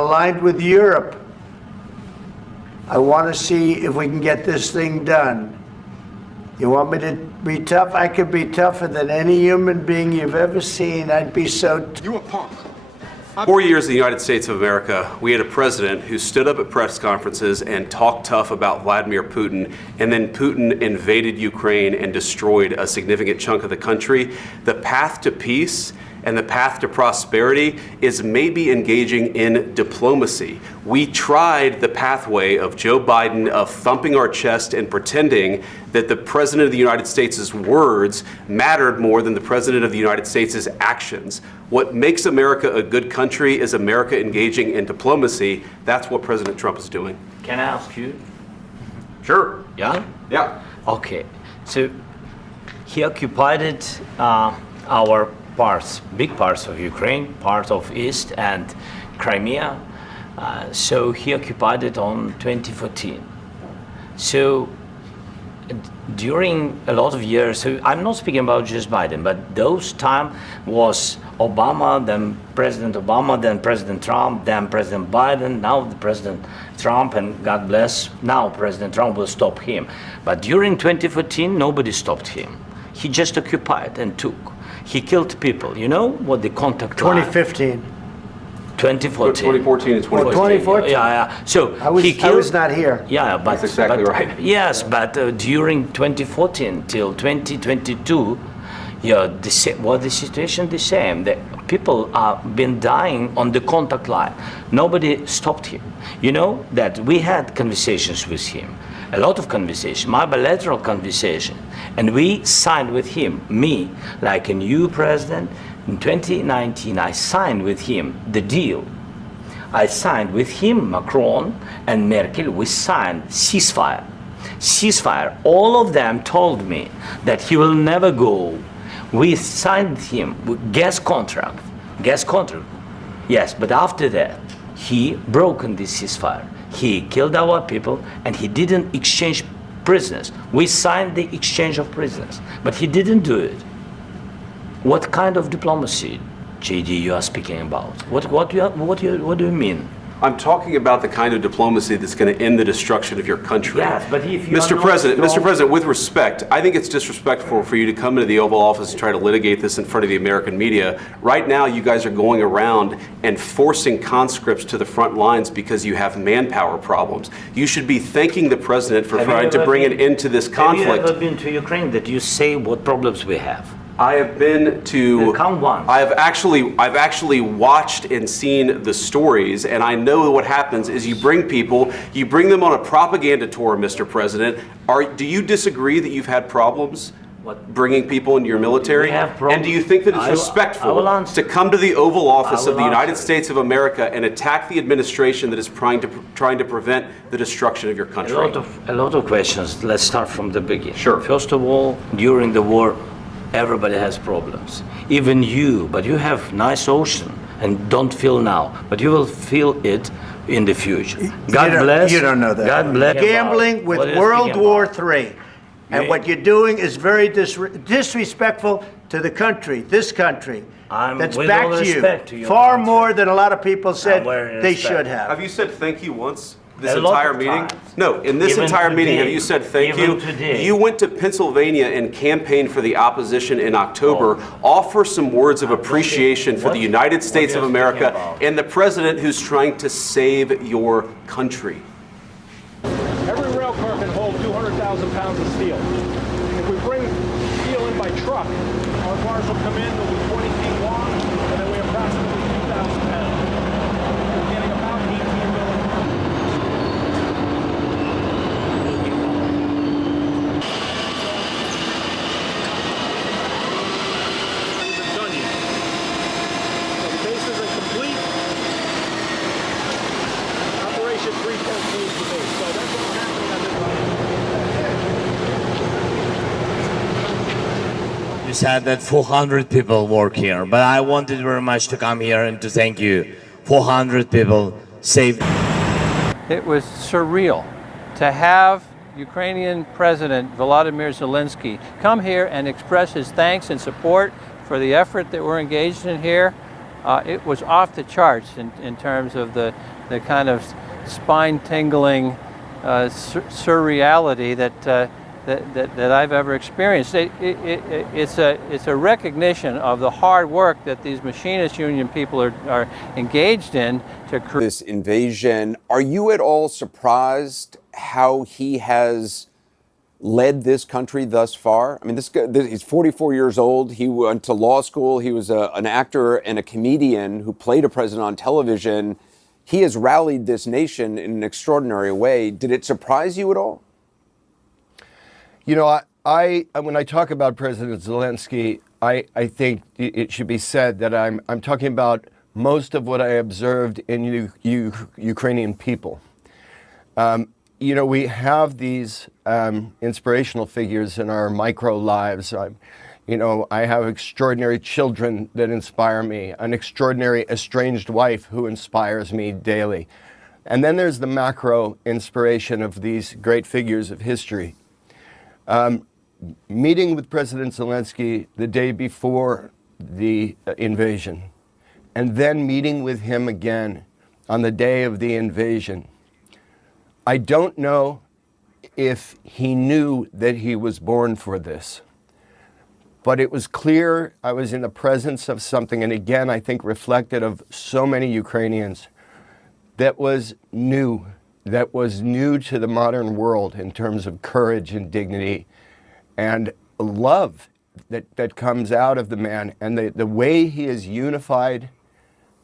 aligned with Europe. I want to see if we can get this thing done. You want me to be tough? I could be tougher than any human being you've ever seen. I'd be so... You a punk. 4 years in the United States of America, we had a president who stood up at press conferences and talked tough about Vladimir Putin, and then Putin invaded Ukraine and destroyed a significant chunk of the country. The path to peace and the path to prosperity is maybe engaging in diplomacy. We tried the pathway of Joe Biden of thumping our chest and pretending that the President of the United States' words mattered more than the President of the United States' actions. What makes America a good country is America engaging in diplomacy. That's what President Trump is doing. Can I ask you? Sure. Yeah? Yeah. Okay. So he occupied our parts, big parts of Ukraine, part of East and Crimea. So he occupied it on 2014. So during a lot of years, so I'm not speaking about just Biden, but those time was Obama, then President Obama, then President Trump, then President Biden, now the President Trump, and God bless, now President Trump will stop him. But during 2014, nobody stopped him. He just occupied and took. He killed people. You know what the contact 2015. 2014. 2014 and 2014. 2014. Yeah. So I was not here. Yeah, but that's exactly but, right. Yes, but during 2014 till 2022, yeah, the situation the same. The people have been dying on the contact line. Nobody stopped him. You know that we had conversations with him, a lot of conversation, my bilateral conversation, and we signed with him, me, like a new president. In 2019, I signed with him the deal. I signed with him, Macron and Merkel, we signed ceasefire. Ceasefire. All of them told me that he will never go. We signed him with gas contract. Yes, but after that, he broken this ceasefire. He killed our people and he didn't exchange prisoners. We signed the exchange of prisoners, but he didn't do it. What kind of diplomacy, JD, you are speaking about? What do you mean? I'm talking about the kind of diplomacy that's going to end the destruction of your country. Yes, but if you Mr. President, with respect, I think it's disrespectful for you to come into the Oval Office and try to litigate this in front of the American media. Right now, you guys are going around and forcing conscripts to the front lines because you have manpower problems. You should be thanking the President for trying to bring an end to this conflict. Have you ever been to Ukraine that you say what problems we have? I have been to. Count one. I've actually watched and seen the stories, and I know what happens is you bring them on a propaganda tour, Mr. President. Do you disagree that you've had problems bringing people into your military? And do you think that it's respectful to come to the Oval Office of the United States of America and attack the administration that is trying to prevent the destruction of your country? A lot of questions. Let's start from the beginning. Sure. First of all, during the war, everybody has problems, even you, but you have nice ocean and don't feel now, but you will feel it in the future. God bless. You don't know that. God bless. Gambling with World War III. And what you're doing is very disrespectful to the country, this country. That's back to you. Far more than a lot of people said they should have. Have you said thank you once? This entire meeting? No, in this entire meeting, have you said thank you? You went to Pennsylvania and campaigned for the opposition in October. Offer some words of appreciation for the United States of America and the president who's trying to save your country. Every rail car can hold 200,000 pounds of steel. If we bring steel in by truck, our cars will come in, they'll be 20 feet long, and then we approximately 2,000 pounds. We're getting about 18 million. You said that 400 people work here, but I wanted very much to come here and to thank you. 400 people saved. It was surreal to have Ukrainian President Volodymyr Zelensky come here and express his thanks and support for the effort that we're engaged in here. it was off the charts in terms of the kind of spine-tingling surreality that I've ever experienced. It's a recognition of the hard work that these machinist union people are engaged in to create this invasion. Are you at all surprised how he has led this country thus far? I mean, this guy, he's 44 years old. He went to law school. He was an actor and a comedian who played a president on television. He has rallied this nation in an extraordinary way. Did it surprise you at all? You know, I when I talk about President Zelensky, I think it should be said that I'm talking about most of what I observed in Ukrainian people. You know, we have these inspirational figures in our micro lives. You know, I have extraordinary children that inspire me, an extraordinary estranged wife who inspires me daily. And then there's the macro inspiration of these great figures of history. Meeting with President Zelensky the day before the invasion, and then meeting with him again on the day of the invasion. I don't know if he knew that he was born for this, but it was clear I was in the presence of something, and again, I think reflected of so many Ukrainians, that was new to the modern world in terms of courage and dignity and love that comes out of the man, and the way he has unified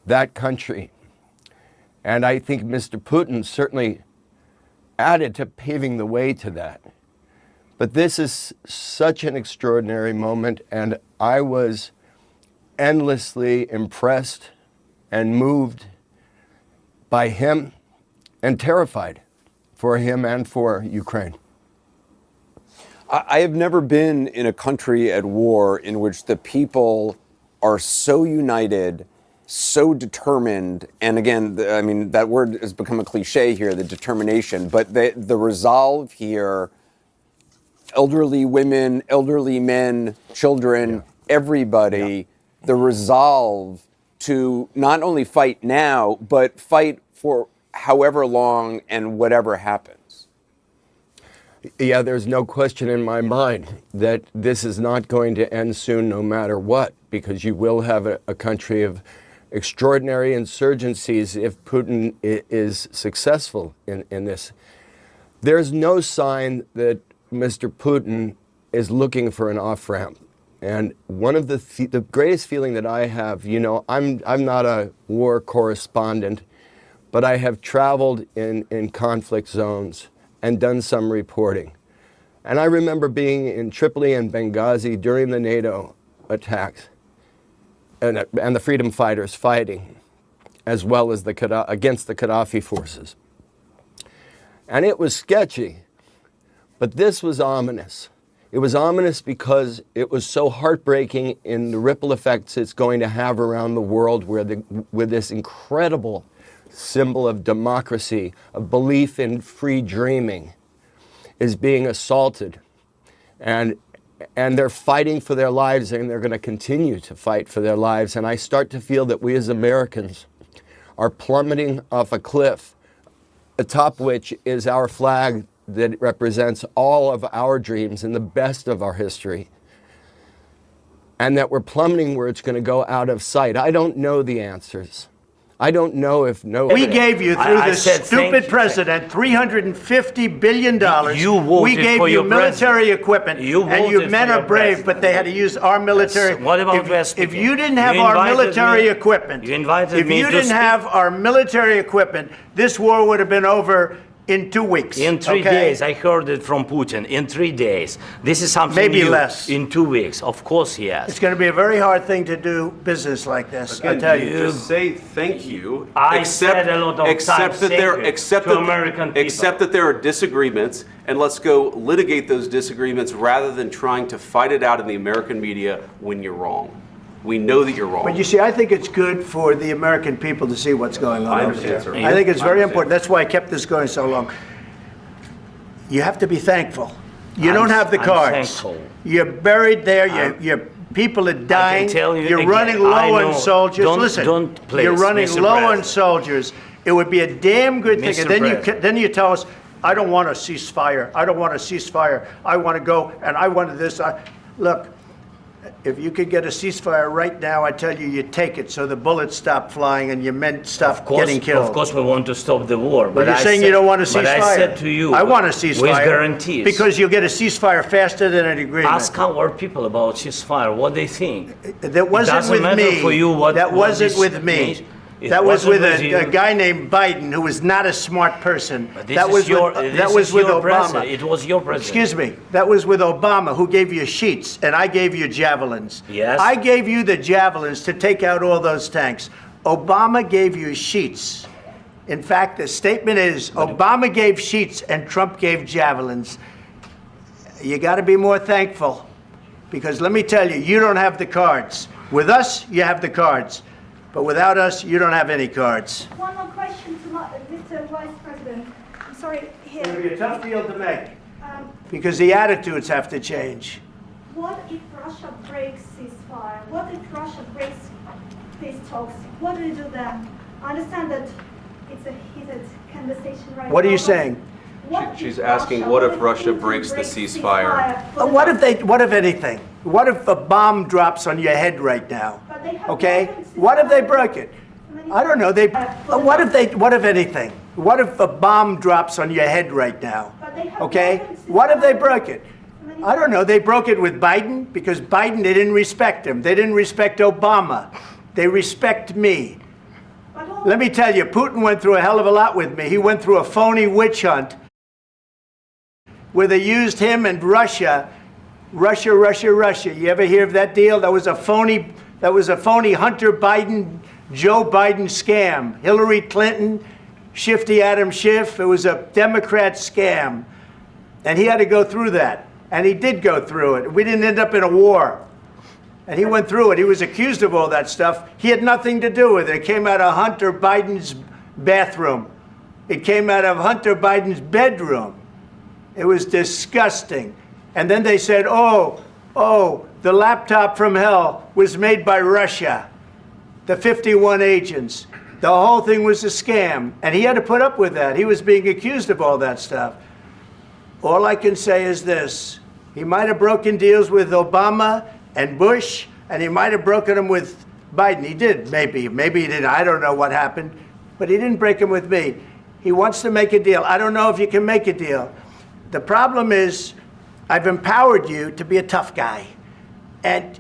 that country. And I think Mr. Putin certainly added to paving the way to that. But this is such an extraordinary moment, and I was endlessly impressed and moved by him and terrified for him and for Ukraine. I have never been in a country at war in which the people are so united, so determined, and again, I mean, that word has become a cliche here, the determination, but the resolve here, elderly women, elderly men, children, everybody, the resolve to not only fight now, but fight for however long and whatever happens. Yeah, there's no question in my mind that this is not going to end soon no matter what, because you will have a country of extraordinary insurgencies if Putin is successful in this. There's no sign that Mr. Putin is looking for an off-ramp. And one of the greatest feeling that I have, you know, I'm not a war correspondent, but I have traveled in conflict zones and done some reporting. And I remember being in Tripoli and Benghazi during the NATO attacks and the freedom fighters fighting, as well as against the Gaddafi forces. And it was sketchy, but this was ominous. It was ominous because it was so heartbreaking in the ripple effects it's going to have around the world, where this incredible symbol of democracy, of belief in free dreaming, is being assaulted. And they're fighting for their lives, and they're going to continue to fight for their lives. And I start to feel that we as Americans are plummeting off a cliff, atop which is our flag that represents all of our dreams and the best of our history. And that we're plummeting where it's going to go out of sight. I don't know the answers. I don't know if We gave you, through this stupid president, $350 billion. We gave you military equipment, and you men are brave, but they had to use our military. What about West? If you didn't have our military equipment, if you didn't have our military equipment, this war would have been over in 2 weeks. In 3 days, I heard it from Putin. In 3 days. This is something maybe new. Less. In 2 weeks, of course, yes. It's going to be a very hard thing to do business like this. Again, I tell you. Just say thank you. I said a lot of times to American people. Except that there are disagreements, and let's go litigate those disagreements rather than trying to fight it out in the American media when you're wrong. We know that you're wrong. But you see, I think it's good for the American people to see what's going on. I understand, sir. I think it's very important. That's why I kept this going so long. You have to be thankful. You don't have the cards. Thankful. You're buried there. You're People are dying. tell you You're again, running I low know. on soldiers. Don't- Listen, don't please, you're running Mr. low on President. soldiers. It would be a damn good thing. Mr. And then President. then you tell us, I don't want a ceasefire. I don't want a ceasefire. I want to go and I want this. Look, if you could get a ceasefire right now, I tell you, you take it so the bullets stop flying and your men stop getting killed. Of course, we want to stop the war. But you're saying you don't want a ceasefire. But I said to you, I want a ceasefire. with guarantees. Because you'll get a ceasefire faster than an agreement. Ask our people about ceasefire, what they think. That wasn't doesn't with matter me. for you what- that what wasn't this with me. means. It That was wasn't with with you. a guy named Biden, who was not a smart person. But this That is was your, with, this that was is with your Obama. president. It was your president. Excuse me. That was with Obama, who gave you sheets, and I gave you javelins. Yes. I gave you the javelins to take out all those tanks. Obama gave you sheets. In fact, the statement is Obama gave sheets and Trump gave javelins. You got to be more thankful, because let me tell you, you don't have the cards. With us, you have the cards. But without us, you don't have any cards. One more question to Mr. Vice President. I'm sorry, It's going to be here. a tough deal to make, Um, because the attitudes have to change. what if Russia breaks ceasefire? What if Russia breaks peace talks? What do you do then? I understand that it's a heated conversation right now. What are you but saying? what if She's asking, what if Russia Putin breaks the breaks ceasefire? for the- What if anything? What if a bomb drops on your head right now? But they have Okay? weapons to What if they fire. broke it? I don't know. What if anything? What if a bomb drops on your head right now? But they have Okay? weapons to What if they fire. broke it? I don't know. They broke it with Biden because Biden, they didn't respect him. They didn't respect Obama. They respect me. But all- Let me tell you, Putin went through a hell of a lot with me. He went through a phony witch hunt where they used him and Russia. Russia. You ever hear of that deal? That was a phony Hunter Biden, Joe Biden scam. Hillary Clinton, Shifty Adam Schiff. It was a Democrat scam. And he had to go through that. And he did go through it. We didn't end up in a war. And he went through it. He was accused of all that stuff. He had nothing to do with it. It came out of Hunter Biden's bathroom. It came out of Hunter Biden's bedroom. It was disgusting. And then they said, oh, the laptop from hell was made by Russia, the 51 agents. The whole thing was a scam. And he had to put up with that. He was being accused of all that stuff. All I can say is this. He might have broken deals with Obama and Bush, and he might have broken them with Biden. He did, maybe. Maybe he didn't. I don't know what happened. But he didn't break them with me. He wants to make a deal. I don't know if you can make a deal. The problem is, I've empowered you to be a tough guy. And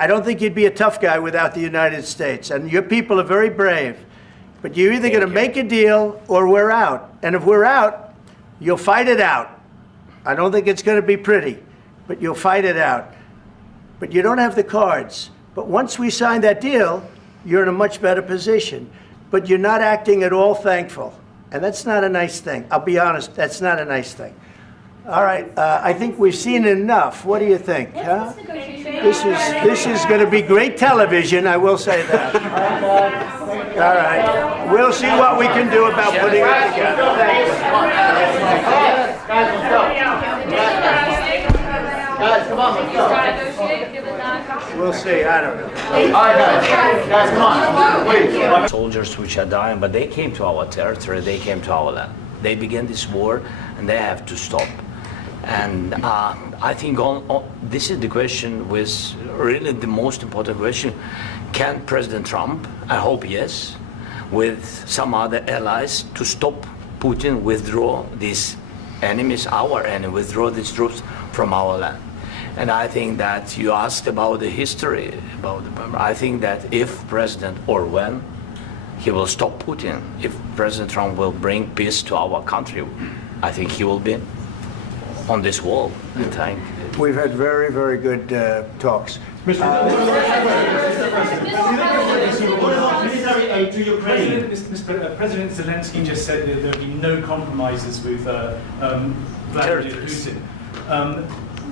I don't think you'd be a tough guy without the United States. And your people are very brave. But you're either going to make a deal or we're out. And if we're out, you'll fight it out. I don't think it's going to be pretty, but you'll fight it out. But you don't have the cards. But once we sign that deal, you're in a much better position. But you're not acting at all thankful. And that's not a nice thing. I'll be honest, that's not a nice thing. All right, I think we've seen enough. What do you think? Huh? This is going to be great television, I will say that. All right, we'll see what we can do about putting it together. Thank you. Guys, let's go. Guys, come on, let's go. We'll see, I don't know. All right, guys, come on, please. Soldiers which are dying, but they came to our territory, they came to our land. They began this war, and they have to stop. And I think this is the question, with really the most important question. Can President Trump, I hope yes, with some other allies, to stop Putin, withdraw these enemies, our enemy, withdraw these troops from our land? And I think that you asked about the history, I think that if President, or when, he will stop Putin, if President Trump will bring peace to our country, I think he will be on this wall. I think. We've had very, very good talks. Military aid to Ukraine. President Zelensky just said that there will be no compromises with Vladimir Putin.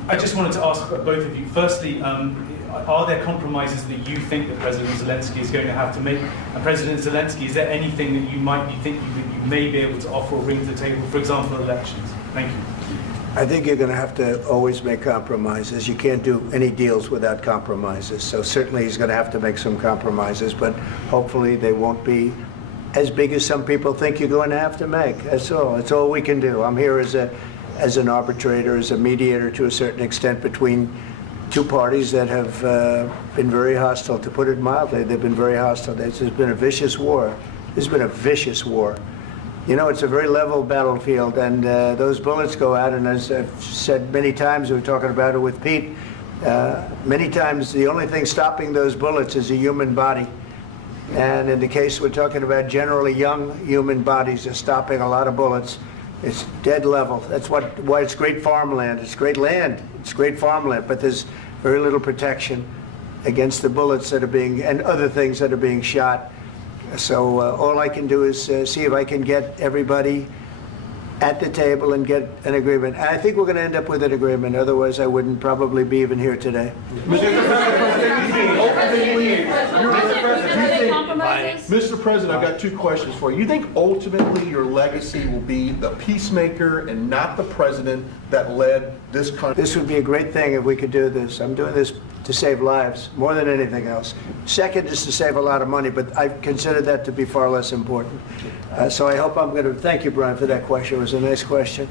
I just wanted to ask both of you, firstly, are there compromises that you think that President Zelensky is going to have to make? And President Zelensky, is there anything that you might be thinking that you may be able to offer or bring to the table, for example, elections? Thank you. I think you're going to have to always make compromises. You can't do any deals without compromises. So certainly he's going to have to make some compromises, but hopefully they won't be as big as some people think you're going to have to make. That's all. That's all we can do. I'm here as an arbitrator, as a mediator to a certain extent between two parties that have been very hostile, to put it mildly. They've been very hostile. There's been a vicious war. There's been a vicious war. You know, it's a very level battlefield, and those bullets go out, and as I've said many times, we were talking about it with Pete, many times the only thing stopping those bullets is a human body. And in the case we're talking about, generally young human bodies are stopping a lot of bullets. It's dead level. That's why it's great farmland. It's great land. It's great farmland, but there's very little protection against the bullets that are being, and other things that are being shot. So all I can do is see if I can get everybody at the table and get an agreement. And I think we're going to end up with an agreement. Otherwise, I wouldn't probably be even here today. Mr. President, I've got two questions for you. You think ultimately your legacy will be the peacemaker and not the president that led this country? This would be a great thing if we could do this. I'm doing this to save lives more than anything else. Second is to save a lot of money, but I consider that to be far less important. So I hope I'm going to, thank you, Brian, for that question. It was a nice question.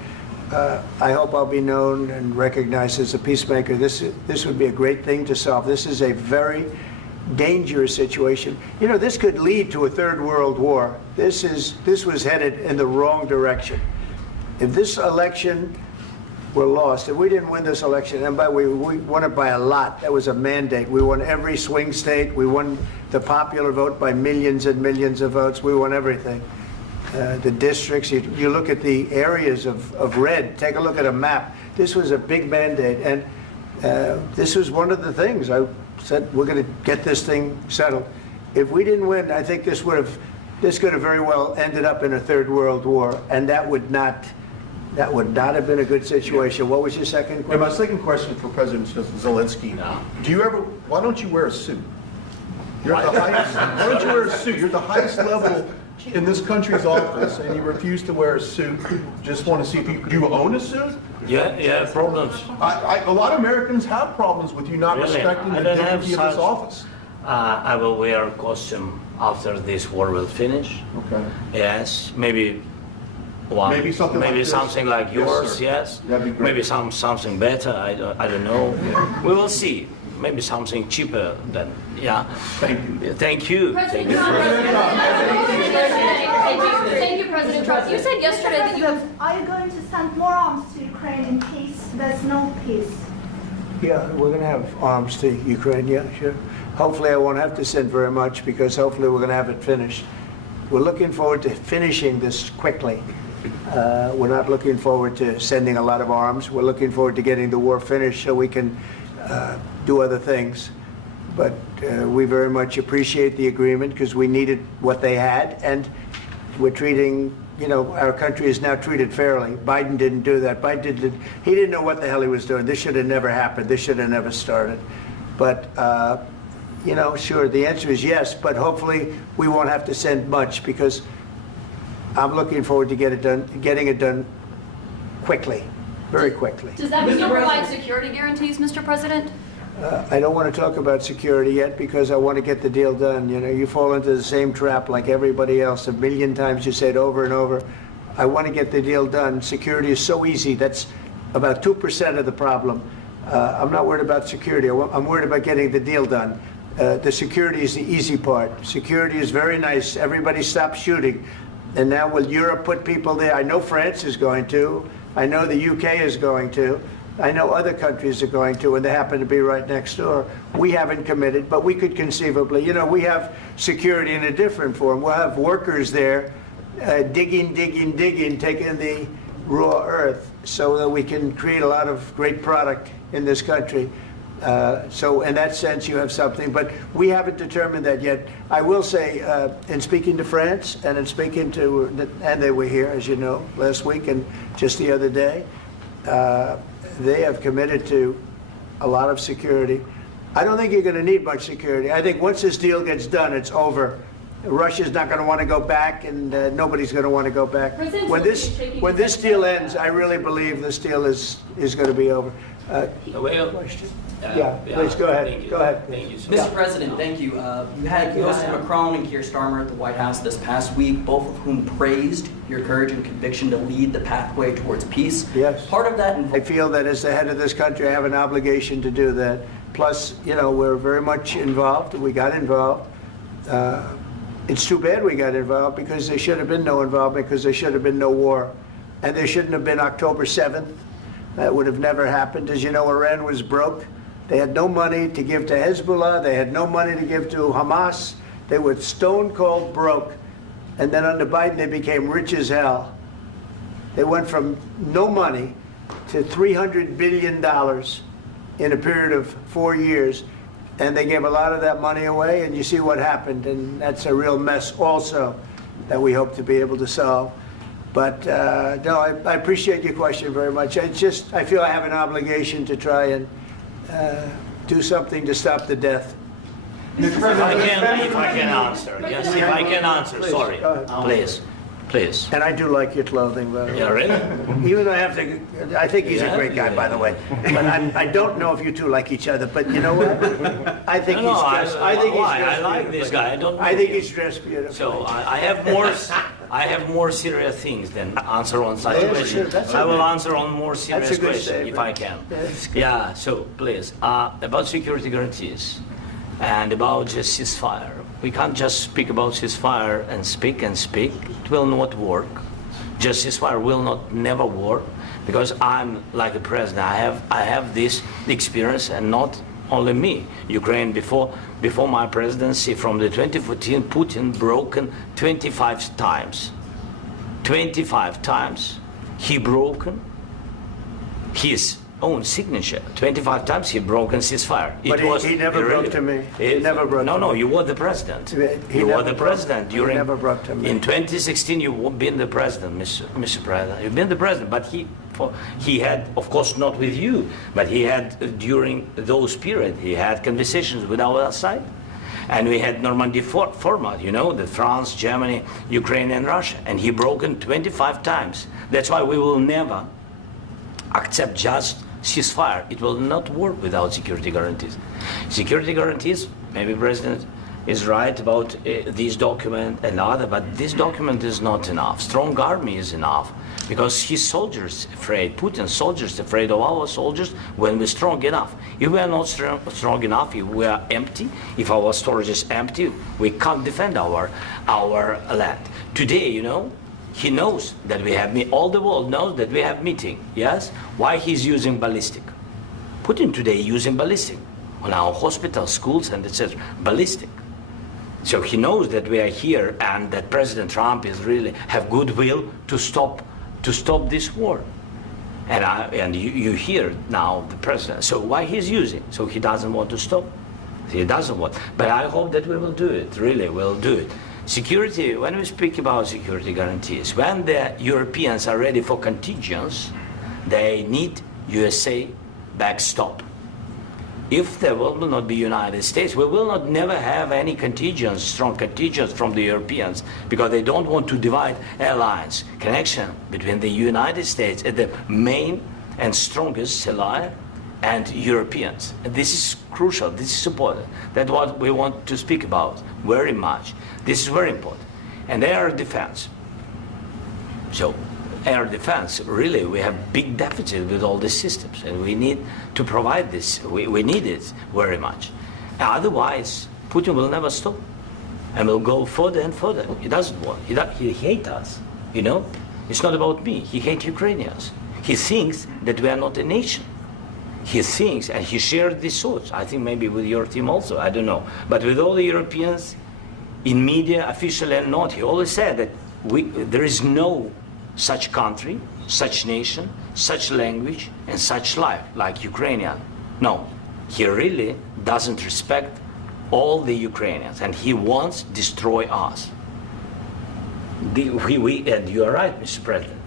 I hope I'll be known and recognized as a peacemaker. This would be a great thing to solve. This is a very dangerous situation. You know, this could lead to a third world war. This was headed in the wrong direction. If this election were lost, if we didn't win this election, and we won it by a lot, that was a mandate. We won every swing state. We won the popular vote by millions and millions of votes. We won everything. The districts, you look at the areas of red, take a look at a map. This was a big mandate, and this was one of the things I said, we're going to get this thing settled. If we didn't win, I think this could have very well ended up in a third world war, and that would not have been a good situation. What was your second question? And my second question for President Zelensky. Why don't you wear a suit? You're at the highest, why don't you wear a suit? You're at the highest level in this country's office, and you refuse to wear a suit. Just want to see if do you own a suit? Yeah, problems. A lot of Americans have problems with you not respecting the dignity of this office. I will wear a costume after this war will finish. Okay. Yes, maybe one. Maybe something like yours. Yes. That'd be great. Maybe something better. I don't know. We will see. Maybe something cheaper than, yeah. Thank you. Thank you. Thank you, President Trump. You said yesterday that you have... Are you going to send more arms to Ukraine in peace? There's no peace. Yeah, we're going to have arms to Ukraine, yeah, sure. Hopefully I won't have to send very much, because hopefully we're going to have it finished. We're looking forward to finishing this quickly. We're not looking forward to sending a lot of arms. We're looking forward to getting the war finished so we can do other things. But we very much appreciate the agreement, because we needed what they had, and we're treating, you know, our country is now treated fairly. Biden didn't do that. He didn't know what the hell he was doing. This should have never happened. This should have never started. But, you know, sure, the answer is yes, but hopefully we won't have to send much, because I'm looking forward to getting it done quickly, very quickly. Does that mean you'll provide security guarantees, Mr. President? I don't want to talk about security yet, because I want to get the deal done. You know, you fall into the same trap like everybody else. A million times you say it over and over. I want to get the deal done. Security is so easy. That's about 2% of the problem. I'm not worried about security. I'm worried about getting the deal done. The security is the easy part. Security is very nice. Everybody stopped shooting. And now will Europe put people there? I know France is going to. I know the UK is going to. I know other countries are going to, and they happen to be right next door. We haven't committed, but we could conceivably. You know, we have security in a different form. We'll have workers there digging, taking the raw earth so that we can create a lot of great product in this country. So in that sense, you have something, but we haven't determined that yet. I will say, in speaking to France and in speaking to, and they were here, as you know, last week and just the other day, they have committed to a lot of security. I don't think you're going to need much security. I think once this deal gets done, it's over. Russia's not going to want to go back, and nobody's going to want to go back. When this deal ends, I really believe this deal is going to be over. Please go ahead. Go ahead. Thank you, Mr. President, thank you. You hosted Macron and Keir Starmer at the White House this past week, both of whom praised your courage and conviction to lead the pathway towards peace. Yes. Part of that I feel that as the head of this country, I have an obligation to do that. Plus, we're very much involved. We got involved. It's too bad we got involved because there should have been no involvement, because there should have been no war. And there shouldn't have been October 7th. That would have never happened. As you know, Iran was broke. They had no money to give to Hezbollah. They had no money to give to Hamas. They were stone cold broke. And then under Biden, they became rich as hell. They went from no money to $300 billion in a period of 4 years. And they gave a lot of that money away, and you see what happened. And that's a real mess also that we hope to be able to solve. But no, I appreciate your question very much. I feel I have an obligation to try and do something to stop the death. If I can answer. Yes, if I can answer. Sorry. Please. And I do like your clothing, by the way. Yeah, really? Even though I think he's a great guy, by the way. But I don't know if you two like each other. But you know what? I think he's dressed. I like this guy. I think he's dressed beautifully. So I have more serious things than answer on such questions. I will answer on more serious questions if I can. Yeah. So please, about security guarantees and about just ceasefire. We can't just speak about ceasefire and speak and speak. It will not work. Just ceasefire will never work, because I'm like the president. I have this experience, and not only me. Ukraine before my presidency, from the 2014, Putin broken 25 times. 25 times he broken his own signature. 25 times he broken ceasefire. But he never broke to me. He never broke to me. No, you were the president. You were the president during. He never broke to me. In 2016, you've been the president, Mr. President. You've been the president, but he had, of course, not with you, but he had during those periods. He had conversations with our side, and we had Normandy format. The France, Germany, Ukraine, and Russia, and he broken 25 times. That's why we will never accept just ceasefire. It will not work without security guarantees. Security guarantees, maybe President is right about this document and other, but this document is not enough. Strong army is enough, because his soldiers afraid, Putin's soldiers afraid of our soldiers when we're strong enough. If we are not strong enough, if we are empty, if our storage is empty, we can't defend our land. Today, he knows that we have all the world knows that we have meeting. Yes? Why he's using ballistic? Putin today using ballistic on our hospitals, schools, and etc. Ballistic. So he knows that we are here, and that President Trump is really have goodwill to stop this war. And you hear now the president. So why he's using? So he doesn't want to stop. He doesn't want. But I hope that we will do it. Really, we'll do it. Security, when we speak about security guarantees, when the Europeans are ready for contingents, they need USA backstop. If there will not be United States, we will never have any contingents, strong contingents from the Europeans, because they don't want to divide alliance, connection between the United States as the main and strongest ally and Europeans. And this is crucial, this is important. That's what we want to speak about very much. This is very important. And air defense. So air defense, really, we have big deficit with all these systems, and we need to provide this. We need it very much. Otherwise, Putin will never stop, and will go further and further. He doesn't want. He hates us. It's not about me. He hates Ukrainians. He thinks that we are not a nation. He thinks, and he shared these thoughts. I think maybe with your team also. I don't know, but with all the Europeans, in media, officially and not, he always said that there is no such country, such nation, such language, and such life like Ukrainian. No, he really doesn't respect all the Ukrainians, and he wants to destroy us. And you are right, Mr. President.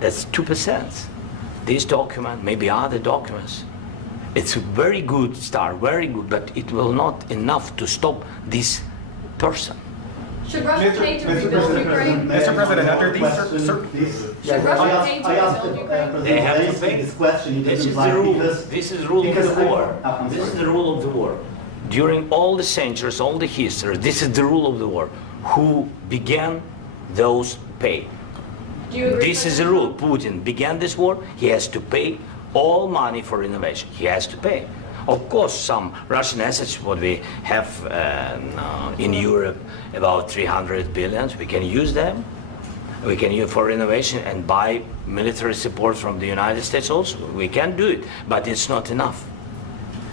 That's 2%. This document, maybe other documents, it's a very good start, very good, but it will not enough to stop this person. Should Russia pay to rebuild Ukraine? Mr. President, under these Should Russia pay to rebuild Ukraine? They have to pay. This is the rule. This is the rule of the war. This is the rule of the war. During all the centuries, all the history, this is the rule of the war. Who began, those pay. Do you agree? This is the rule. Putin began this war. He has to pay all money for innovation. He has to pay. Of course, some Russian assets, what we have in Europe, about 300 billion, we can use them. We can use for innovation and buy military support from the United States also. We can do it, but it's not enough.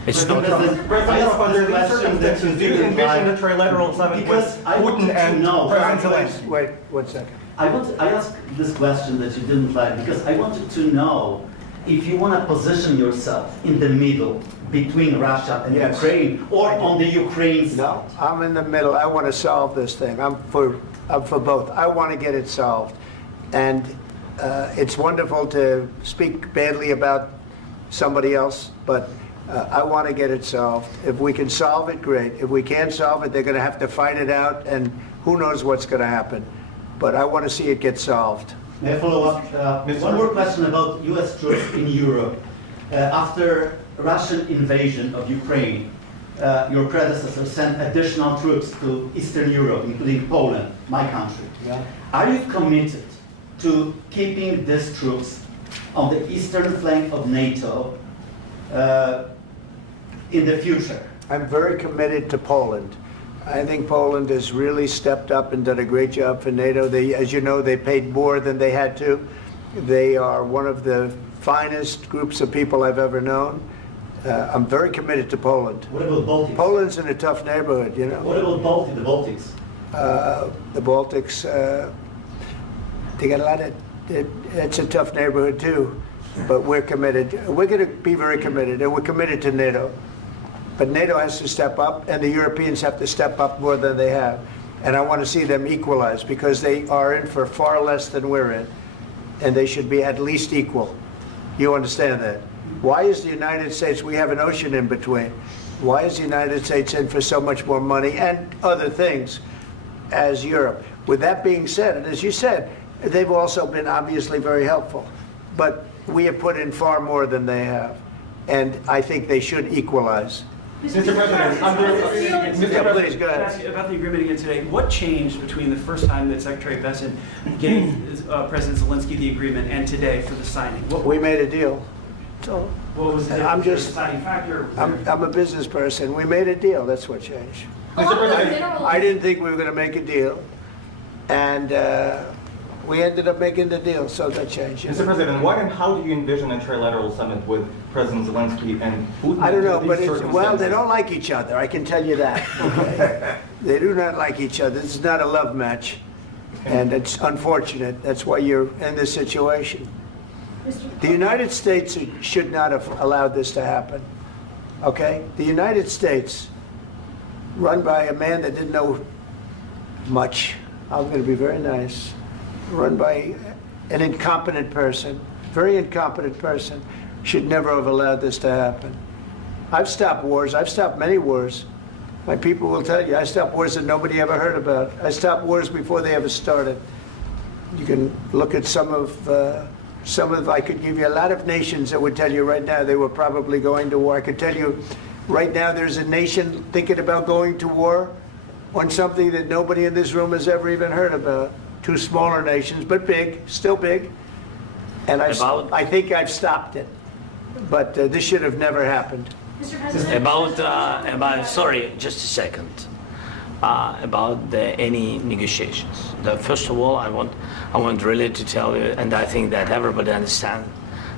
It's not enough. President, under these circumstances, do you envision a trilateral summit with Putin and President Zelensky? Wait 1 second. I asked this question that you didn't like because I wanted to know if you want to position yourself in the middle between Russia and Ukraine, or on the Ukraine's side. No, I'm in the middle. I want to solve this thing. I'm for both. I want to get it solved. And it's wonderful to speak badly about somebody else, but I want to get it solved. If we can solve it, great. If we can't solve it, they're going to have to fight it out, and who knows what's going to happen. But I want to see it get solved. May I follow up? One more question about U.S. troops in Europe. After Russian invasion of Ukraine, your predecessor sent additional troops to Eastern Europe, including Poland, my country. Yeah. Are you committed to keeping these troops on the eastern flank of NATO in the future? I'm very committed to Poland. I think Poland has really stepped up and done a great job for NATO. They, as you know, they paid more than they had to. They are one of the finest groups of people I've ever known. I'm very committed to Poland. What about Baltics? Poland's in a tough neighborhood, you know. What about the Baltics? The Baltics, they got a lot of, it's a tough neighborhood too, but we're committed. We're going to be very committed, and we're committed to NATO. But NATO has to step up, and the Europeans have to step up more than they have. And I want to see them equalize, because they are in for far less than we're in, and they should be at least equal. You understand that? Why is the United States, we have an ocean in between, why is the United States in for so much more money and other things as Europe? With that being said, and as you said, they've also been obviously very helpful. But we have put in far more than they have, and I think they should equalize. Mr. President, Please go ahead. Ask you about the agreement again today. What changed between the first time that Secretary Bessent gave President Zelensky the agreement and today for the signing? We made a deal. So what was the deciding factor? I'm a business person. We made a deal. That's what changed. Mr. President, I didn't think we were going to make a deal, and we ended up making the deal, so that changed. Mr. President, what and how do you envision a trilateral summit with President Zelensky and Putin? I don't know, but well, they don't like each other. I can tell you that. Okay? They do not like each other. This is not a love match, and it's unfortunate. That's why you're in this situation. The United States should not have allowed this to happen. Okay? The United States, run by a man that didn't know much. I'm going to be very nice. Run by an incompetent person, very incompetent person, should never have allowed this to happen. I've stopped wars. I've stopped many wars. My people will tell you, I stopped wars that nobody ever heard about. I stopped wars before they ever started. You can look at some of, I could give you a lot of nations that would tell you right now they were probably going to war. I could tell you right now there's a nation thinking about going to war on something that nobody in this room has ever even heard about. Two smaller nations, but big, still big. And I think I've stopped it. But this should have never happened. Sorry, just a second. About any negotiations. First of all, I want really to tell you, and I think that everybody understands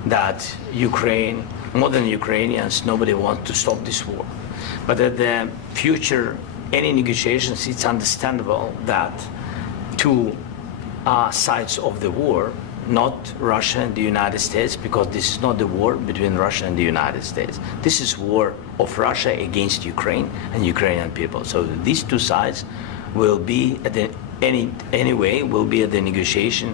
that Ukraine, more than Ukrainians, nobody wants to stop this war. But at the future, any negotiations, it's understandable that two sides of the war, not Russia and the United States, because this is not the war between Russia and the United States. This is war of Russia against Ukraine and Ukrainian people. So these two sides will be at the will be at the negotiation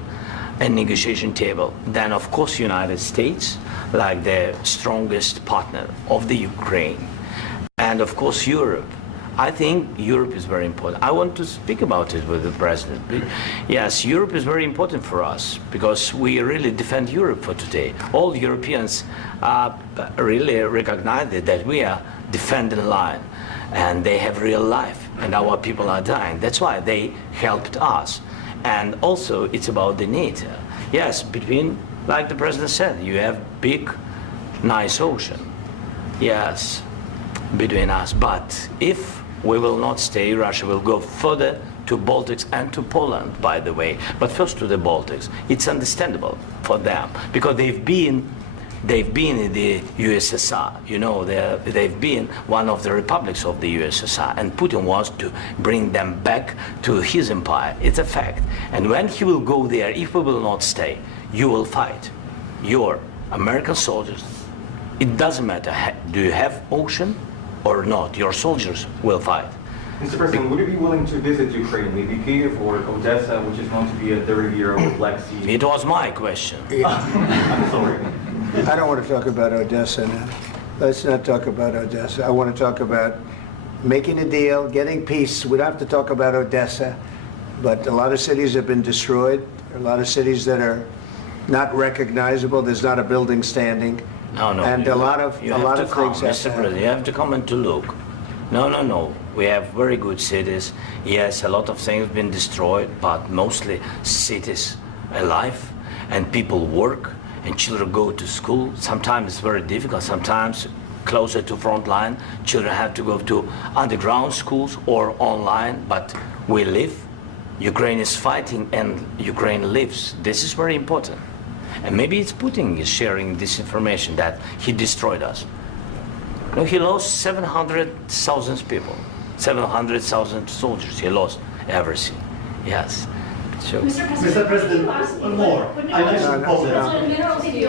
table. Then of course United States, like the strongest partner of the Ukraine, and of course Europe. I think Europe is very important. I want to speak about it with the president. Yes, Europe is very important for us because we really defend Europe for today. All Europeans really recognize that we are defending the line, and they have real life, and our people are dying. That's why they helped us. And also, it's about the NATO. Yes, between, like the president said, you have big, nice ocean. Yes, between us. But if we will not stay, Russia will go further to Baltics and to Poland, by the way. But first to the Baltics. It's understandable for them because they've been in the USSR. You know, they've been one of the republics of the USSR, and Putin wants to bring them back to his empire. It's a fact. And when he will go there, if we will not stay, you will fight. Your American soldiers, it doesn't matter, do you have ocean or not, your soldiers will fight. Mr. President, would you be willing to visit Ukraine, maybe Kyiv or Odessa, which is known to be a dirty area of the Black Sea? It was my question. I'm sorry. I don't want to talk about Odessa now. Let's not talk about Odessa. I want to talk about making a deal, getting peace. We don't have to talk about Odessa, but a lot of cities have been destroyed. A lot of cities that are not recognizable. There's not a building standing. No, and a lot of things. Mr. President, you have to come and to look. No. We have very good cities. Yes, a lot of things have been destroyed, but mostly cities alive, and people work, and children go to school. Sometimes it's very difficult. Sometimes closer to front line, children have to go to underground schools or online. But we live. Ukraine is fighting, and Ukraine lives. This is very important. And maybe it's Putin is sharing this information that he destroyed us. No, he lost 700,000 people, 700,000 soldiers. He lost everything. Yes. So, Mr. President, one more. I mentioned Poland.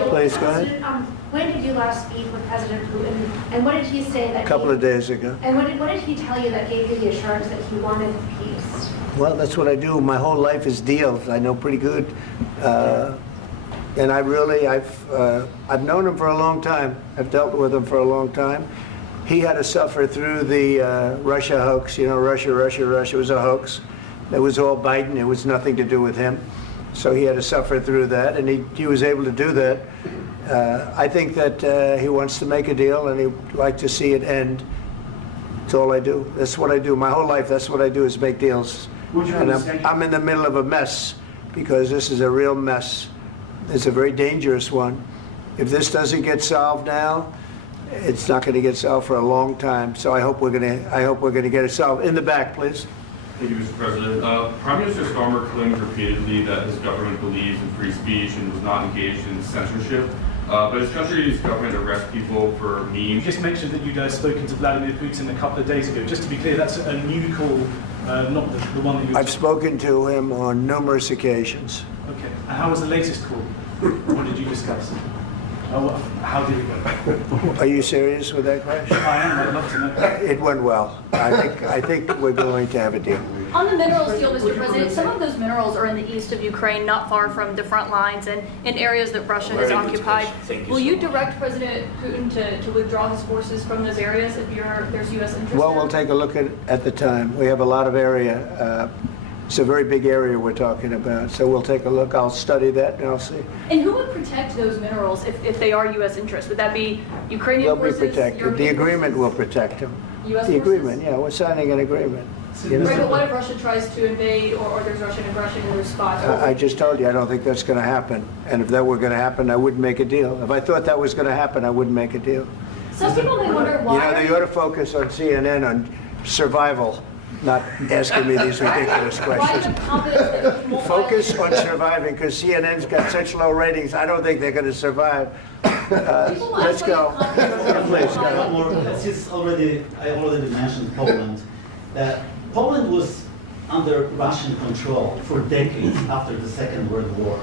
Please go ahead. When did you last speak with President Putin, and what did he say that? A couple of days ago. And what did he tell you that gave you the assurance that he wanted peace? Well, that's what I do. My whole life is deals. I know pretty good. And I've known him for a long time. I've dealt with him for a long time. He had to suffer through the Russia hoax. You know, Russia was a hoax. It was all Biden. It was nothing to do with him. So he had to suffer through that, and he was able to do that. I think that he wants to make a deal, and he'd like to see it end. That's all I do. That's what I do. My whole life, that's what I do, is make deals. And I'm in the middle of a mess, because this is a real mess. It's a very dangerous one. If this doesn't get solved now, it's not going to get solved for a long time. So I hope we're going to get it solved. In the back, please. Thank you, Mr. President. Prime Minister Starmer claimed repeatedly that his government believes in free speech and was not engaged in censorship. But his country's government arrests people for memes. You just mentioned that you'd spoken to Vladimir Putin a couple of days ago. Just to be clear, that's a new call, not the one that you... I've spoken to him on numerous occasions. Okay. And how was the latest call? What did you discuss? How did it go? Are you serious with that question? I am. I'd love to know. It went well. I think we're going to have a deal. On the minerals deal, Mr. President, some of those minerals are in the east of Ukraine, not far from the front lines and in areas that Russia has occupied. Will you direct President Putin to withdraw his forces from those areas if there's U.S. interest? Well, we'll take a look at the time. We have a lot of area. It's a very big area we're talking about, so we'll take a look. I'll study that and I'll see. And who would protect those minerals if they are U.S. interests? Would that be Ukrainian forces? They'll be protected. The agreement will protect them. U.S. The forces? agreement, yeah, we're signing an agreement. You know? Right, but what if Russia tries to invade or there's Russian aggression in those spots? I just told you, I don't think that's going to happen. And if that were going to happen, I wouldn't make a deal. If I thought that was going to happen, I wouldn't make a deal. Some people may wonder why. You know, they ought to focus on CNN on survival, not asking me these ridiculous questions. Focus on surviving, because CNN's got such low ratings. I don't think they're going to survive. Let's go. Please, go ahead. Since I already mentioned Poland. Poland was under Russian control for decades after the Second World War.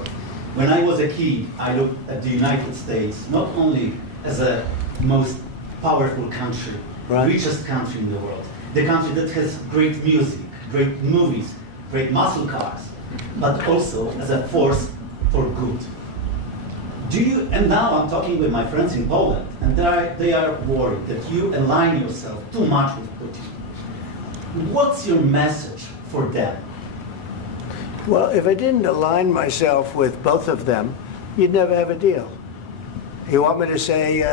When I was a kid, I looked at the United States not only as a most powerful country, richest country in the world, the country that has great music, great movies, great muscle cars, but also as a force for good. And now I'm talking with my friends in Poland, and they are worried that you align yourself too much with Putin. What's your message for them? Well, if I didn't align myself with both of them, you'd never have a deal. You want me to say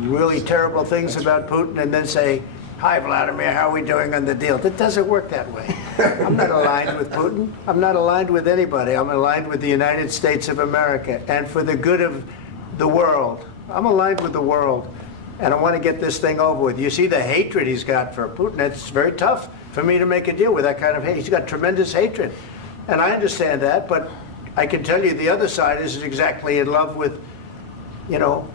really terrible things about Putin and then say, "Hi, Vladimir, how are we doing on the deal?" That doesn't work that way. I'm not aligned with Putin. I'm not aligned with anybody. I'm aligned with the United States of America and for the good of the world. I'm aligned with the world, and I want to get this thing over with. You see the hatred he's got for Putin. It's very tough for me to make a deal with that kind of hate. He's got tremendous hatred, and I understand that, but I can tell you the other side is exactly in love with, you know,